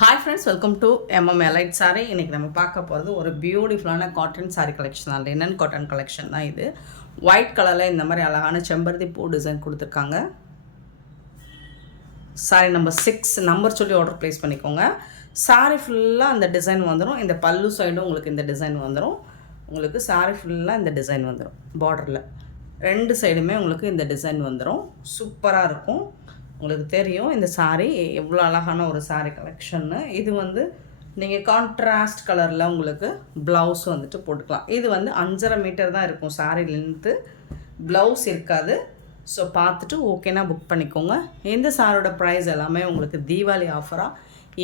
Hi friends, welcome to எல்லைட் சாரி. இன்றைக்கி நம்ம பார்க்க போகிறது ஒரு பியூட்டிஃபுல்லான காட்டன் சாரீ கலெக்ஷன் தான். லினன் காட்டன் கலெக்ஷன் தான் இது. ஒயிட் கலரில் இந்த மாதிரி அழகான செம்பருத்தி பூ டிசைன் கொடுத்துருக்காங்க. சாரி நம்பர் 6 நம்பர் சொல்லி ஆர்டர் ப்ளேஸ் பண்ணிக்கோங்க. சாரி ஃபுல்லாக அந்த டிசைன் வந்துடும். இந்த பல்லு சைடும் உங்களுக்கு இந்த டிசைன் வந்துடும். உங்களுக்கு சாரி ஃபுல்லாக இந்த டிசைன் வந்துடும். பார்டரில் 2 சைடுமே உங்களுக்கு இந்த டிசைன் வந்துடும். சூப்பராக இருக்கும். உங்களுக்கு தெரியும் இந்த சாரீ எவ்வளோ அழகான ஒரு சாரீ கலெக்ஷன்னு. இது வந்து நீங்கள் கான்ட்ராஸ்ட் கலரில் உங்களுக்கு ப்ளவுஸ் வந்துட்டு போட்டுக்கலாம். இது வந்து 5.5 மீட்டர் தான் இருக்கும் சாரீ லென்த்து. ப்ளவுஸ் இருக்காது. ஸோ பார்த்துட்டு ஓகேனா புக் பண்ணிக்கோங்க. இந்த சாரோட ப்ரைஸ் எல்லாமே உங்களுக்கு தீபாவளி ஆஃபராக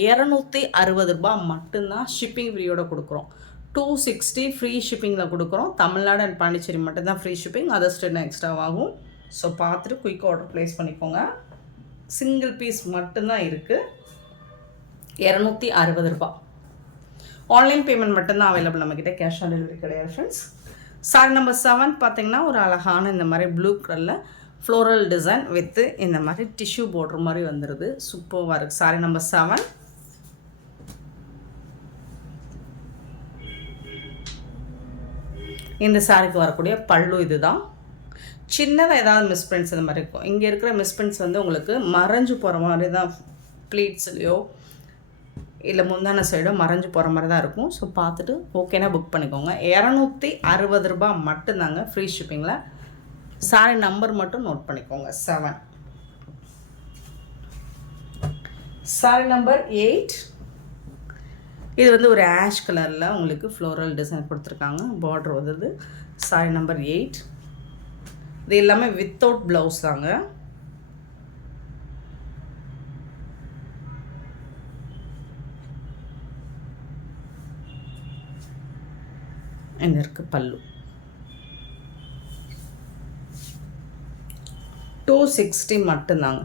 260 ரூபா மட்டும்தான். ஷிப்பிங் ஃப்ரீயோடு கொடுக்குறோம். 260 ஃப்ரீ ஷிப்பிங்கில் கொடுக்குறோம். தமிழ்நாடு அண்ட் பாண்டிச்சேரி மட்டும்தான் ஃப்ரீ ஷிப்பிங். அதர் ஸ்டேட் எக்ஸ்ட்ராவாகும். ஸோ பார்த்துட்டு குயிக்காக ஆர்டர் ப்ளேஸ் பண்ணிக்கோங்க. சிங்கிள் பீஸ் மட்டும்தான் இருக்குது. 260 ரூபா. ஆன்லைன் பேமெண்ட் மட்டும்தான் அவைலபிள் நம்மக்கிட்ட. கேஷ் ஆன் டெலிவரி கிடையாது ஃப்ரெண்ட்ஸ். சாரி நம்பர் 7 பார்த்தீங்கன்னா ஒரு அழகான இந்த மாதிரி ப்ளூ கலரில் ஃப்ளோரல் டிசைன் வித்து இந்த மாதிரி டிஷ்யூ போடுற மாதிரி வந்துடுது. சூப்பராக இருக்குது. Sorry number 7. இந்த சாரிக்கு வரக்கூடிய பல்லு இதுதான். சின்னதாக ஏதாவது மிஸ்பிரிண்ட்ஸ் இந்த மாதிரி இருக்கும். இங்கே இருக்கிற மிஸ்பிரிண்ட்ஸ் வந்து உங்களுக்கு மறைஞ்சு போகிற மாதிரி தான். ப்ளீட்ஸ்லையோ இல்லை முந்தான சைடோ மறைஞ்சு போகிற மாதிரி தான் இருக்கும். ஸோ பார்த்துட்டு ஓகேனா புக் பண்ணிக்கோங்க. 260 ரூபா மட்டும்தாங்க ஃப்ரீ ஷிப்பிங்கில். சாரி நம்பர் மட்டும் நோட் பண்ணிக்கோங்க. 7. Sorry number 8. இது வந்து ஒரு ஆஷ் கலரில் உங்களுக்கு ஃப்ளோரல் டிசைன் கொடுத்துருக்காங்க. பார்டர் வருது. Sorry number 8. இது எல்லாமே வித்தவுட் ப்ளவுஸ் தாங்க. என்ன இருக்குது பல்லு. 260 மட்டும்தாங்க.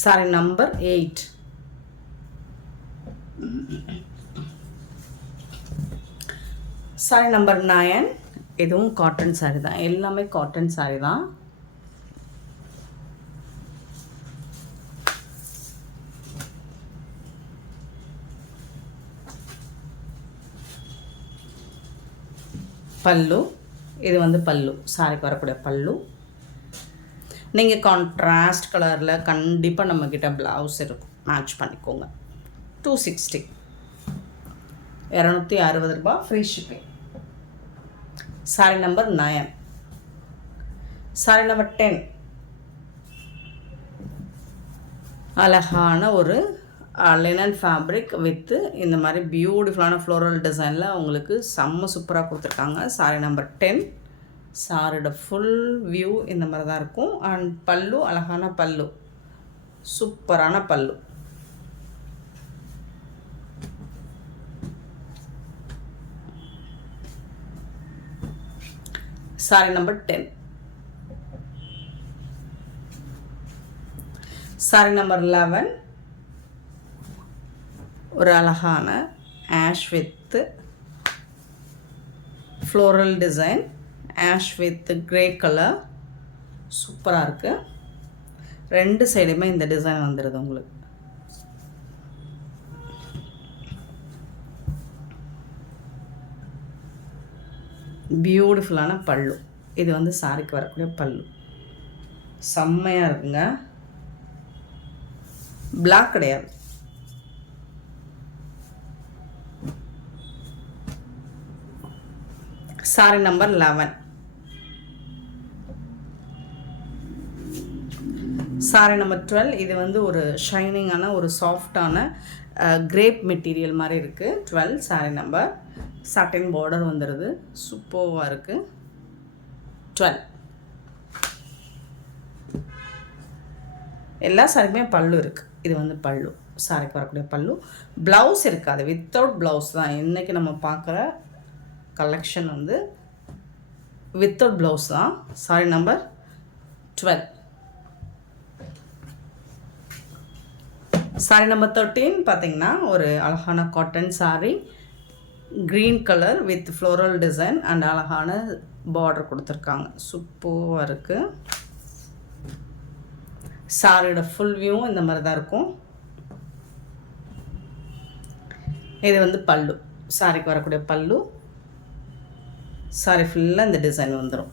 Sorry number 8. Sorry number 9. இதுவும் காட்டன் சாரி தான். எல்லாமே காட்டன் சாரி தான். பல்லு இது வந்து பல்லு. சாரிக்கு வரக்கூடிய பல்லு. நீங்கள் கான்ட்ராஸ்ட் கலரில் கண்டிப்பாக நம்மக்கிட்ட ப்ளவுஸ் இருக்கும். மேட்ச் பண்ணிக்கோங்க. 260. 260 ரூபா free shipping. Sorry number 9. Sorry number 10. அழகான ஒரு லினன் ஃபேப்ரிக் வித்து இந்த மாதிரி பியூட்டிஃபுல்லான ஃப்ளோரல் டிசைனில் உங்களுக்கு செம்ம சூப்பராக கொடுத்துருக்காங்க. Sorry number 10. சாரியோட ஃபுல் வியூ இந்த மாதிரி தான் இருக்கும். அண்ட் பல்லு அழகான பல்லு. சூப்பரான பல்லு. Sorry number 10. Sorry number 11. ஒரு அழகான ash with floral design. Ash with grey colour. சூப்பராக இருக்குது. 2 சைடுமே இந்த டிசைன் வந்துடுது உங்களுக்கு. பியூட்டிஃபுல்லான பல்லு. இது வந்து சாரிக்கு வரக்கூடிய பல்லு. செம்மையாக இருக்குங்க. பிளாக் கிடையாது. Sorry number 11. Sorry number 12. இது வந்து ஒரு ஷைனிங்கான ஒரு சாஃப்டான கிரேப் மெட்டீரியல் மாதிரி இருக்குது. 12 சாரி நம்பர். சாட்டின் பார்டர் வந்துடுது. சூப்பராக இருக்குது. 12. எல்லா சாரிக்குமே பல்லு இருக்குது. இது வந்து பல்லு. சாரிக்கு வரக்கூடிய பல்லு. ப்ளவுஸ் இருக்காது. வித்தவுட் ப்ளவுஸ் தான். இன்றைக்கி நம்ம பார்க்குற கலெக்ஷன் வந்து வித்தவுட் ப்ளவுஸ் தான். Sorry number 12. சாரி நம்பர் 13 பார்த்திங்கன்னா ஒரு அழகான cotton sorry. Green colour with floral design and அழகான பார்டர் கொடுத்துருக்காங்க. சூப்பராக இருக்குது. சாரியோட ஃபுல் வியூவும் இந்த மாதிரி தான் இருக்கும். இது வந்து பல்லு, சாரிக்கு வரக்கூடிய பல்லு. சாரி ஃபுல்லாக இந்த டிசைன் வந்துடும்.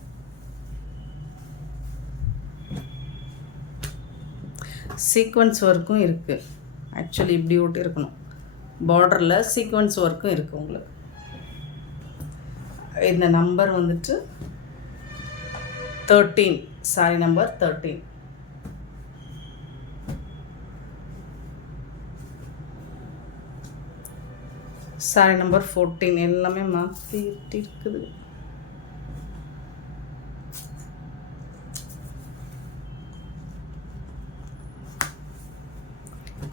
சீக்வன்ஸ் ஒர்க்கும் இருக்குது. ஆக்சுவலி இப்படி ஒட்டி இருக்கணும். பார்டரில் சீக்வன்ஸ் ஒர்க்கும் இருக்குது உங்களுக்கு. இந்த நம்பர் வந்துட்டு 13, சாரி நம்பர் 13. சாரி நம்பர் 14 எல்லாமே மாற்றிட்டு இருக்குது.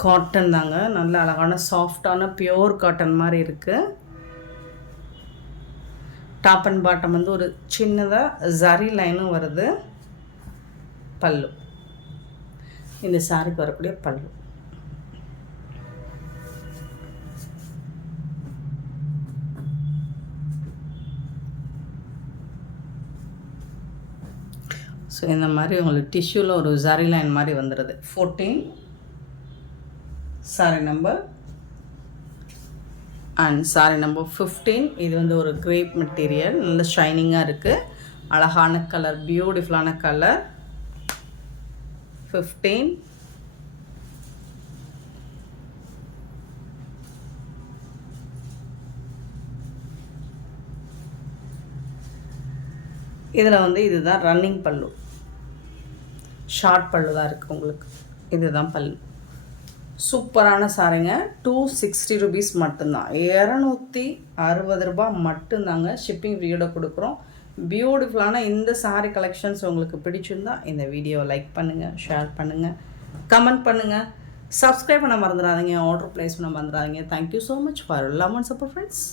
காட்டன் தாங்க, நல்ல அழகான சாஃப்டான பியோர் காட்டன் மாதிரி இருக்குது. டாப் அண்ட் பாட்டம் வந்து ஒரு சின்னதாக ஜரி லைனும் வருது. பல்லு, இந்த சாரிக்கு வரக்கூடிய பல்லு. ஸோ இந்த மாதிரி உங்களுக்கு டிஷ்யூவில் ஒரு ஜரி லைன் மாதிரி வந்துடுது. 14 sorry number. And sorry number 15. இது வந்து ஒரு கிரேப் மெட்டீரியல், நல்ல ஷைனிங்காக இருக்குது. அழகான கலர், பியூட்டிஃபுல்லான கலர். 15. இதில் வந்து இதுதான் ரன்னிங் பல்லு, ஷார்ட் பல்லு தான் இருக்குது உங்களுக்கு. இதுதான் பல்லு. சூப்பரான சாரிங்க. 260 rupees மட்டும்தான், 260 ரூபாய் மட்டும்தாங்க. ஷிப்பிங் ஃப்ரீயோட கொடுக்குறோம். பியூட்டிஃபுல்லான இந்த சாரி கலெக்ஷன்ஸ் உங்களுக்கு பிடிச்சிருந்தா இந்த வீடியோவை லைக் பண்ணுங்கள், ஷேர் பண்ணுங்கள், கமெண்ட் பண்ணுங்கள், சப்ஸ்கிரைப் பண்ண மறந்துடாதீங்க, ஆர்டர் ப்ளேஸ் பண்ண மறந்துடாதீங்க. Thank you so much for love and support friends.